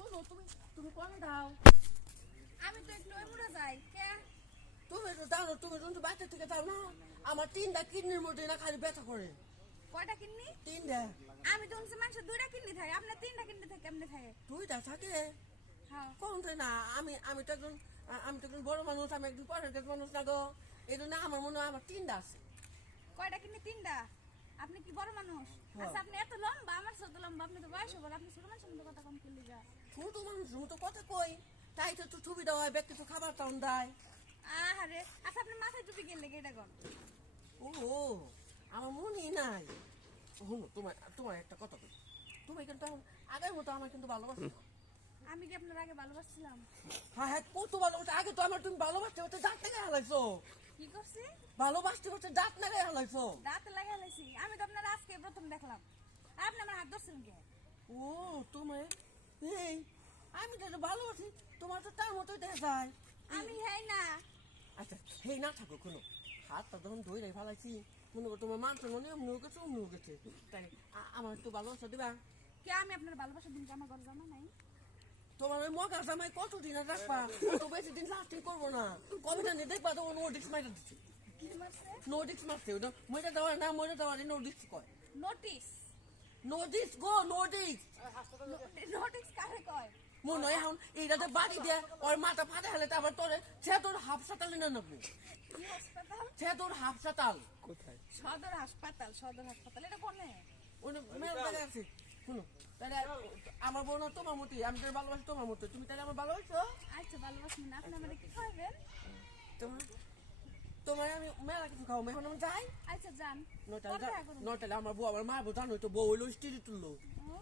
শোনো তুমি তুমি কমে দাও। আমি তো একটু মুড়ে যাই কে তুমি তো দাও না, তুমি তো বাচ্চা থেকে দাও না। আমার 3টা কিডনির মধ্যে না খালি ব্যথা করে। কয়টা কিডনি? 3টা। আমি তো শুনছি মানুষ 2টা কিডনি থাকে, আপনার 3টা কিডনি থাকে কেমনে থাকে? 2টা থাকে হ্যাঁ কোন না। আমি তো একজন বড় মানুষ, আমি একজন পরের মানুষ না গো। এই জন্য আমার মনে হয় আমার 3টা আছে। কয়টা কিডনি? 3টা। আপনি কি বড় মানুষ? আচ্ছা আপনি এত লম্বা, আমার ছোট লম্বা, আপনি তো বয়স বড়, আপনি ছোট মানুষের মতো কথা কম করলি যা। ছোট মানুষ মতো কথা কই, তাই তো একটু সুবিধা হয়, ব্যক্তি তো খাবার টাউন দেয়। আহারে, আচ্ছা আপনি মাথায় টুপি গেলে এটা কোন? ও আমার মনেই নাই। শুনো তোমার তোমার একটা কথা কই, তুমি কিন্তু এখন আগের মতো আমার কিন্তু ভালোবাসো না। আমি কি আপনার আগে ভালোবাসছিলাম? হ্যাঁ হ্যাঁ, কত ভালোবাসো। আগে তো আমার তুমি ভালোবাসতে হচ্ছে দাঁত নাগায় হালাইছো। কি করছি? ভালোবাসতে হচ্ছে দাঁত নাগায় হালাইছো। দাঁত লাগাই লাইছি। আমি তো আপনার আজকে প্রথম দেখলাম। আর আপনি আমার হাত ধরছিলেন কে? ও তোমার এই আমি তো ভালোবাসি, তোমার তো তার মতোই দেখা যায়। আমি হ্যাঁ না। আচ্ছা হেই না থাকো কোনো, হাতটা যখন ধরে ফেলাইছি মনে করো তোমার মান মনে অমনি গেছে অমনি গেছে, তাই আমার একটু ভালোবাসা দিবা। কে আমি আপনার ভালোবাসা দিন কি আমার ঘর জামা নাই? তোমার ওই মগা জামাই কতদিন আর রাখবা, তো বেশি দিন লাস্টিং করবো না। কবে জানি দেখবা তো নোটিক্স মাইটা দিচ্ছে। কি মারছে? নোটিক্স মারছে ওটা, মইটা দেওয়ার না, মইটা দেওয়ার নোটিক্স কয়। নোটিস। নোটিক্স গো, নোটিক্স। নোটিস কারে কয়? মনে হয় এখন এইটাতে বাড়ি দিয়ে ওর মাথা ফাটে হলে তারপর তোরে সে তোর হাফ সাতালে না নেবো, কি হাসপাতাল? সে তোর হাফ সাতাল। সদর হাসপাতাল, সদর হাসপাতাল এটা কোনে? ওটা মেল জায়গায় আছে। শুনো তাহলে আমার বোন তোমার মতোই, আমি তোর ভালোবাসি তোমার মতো, তুমি তাহলে আমার ভালোবাসো। আচ্ছা ভালোবাসেন না, আপনি আমাকে কি খাবেন? তোমার তোমার আমি মেলা কিছু খাও, এখন আমি যাই। আচ্ছা যান। নটালে আমার বউ আমার মা বউ জানো তো, বউ হইলো স্টিরি তুললো। ও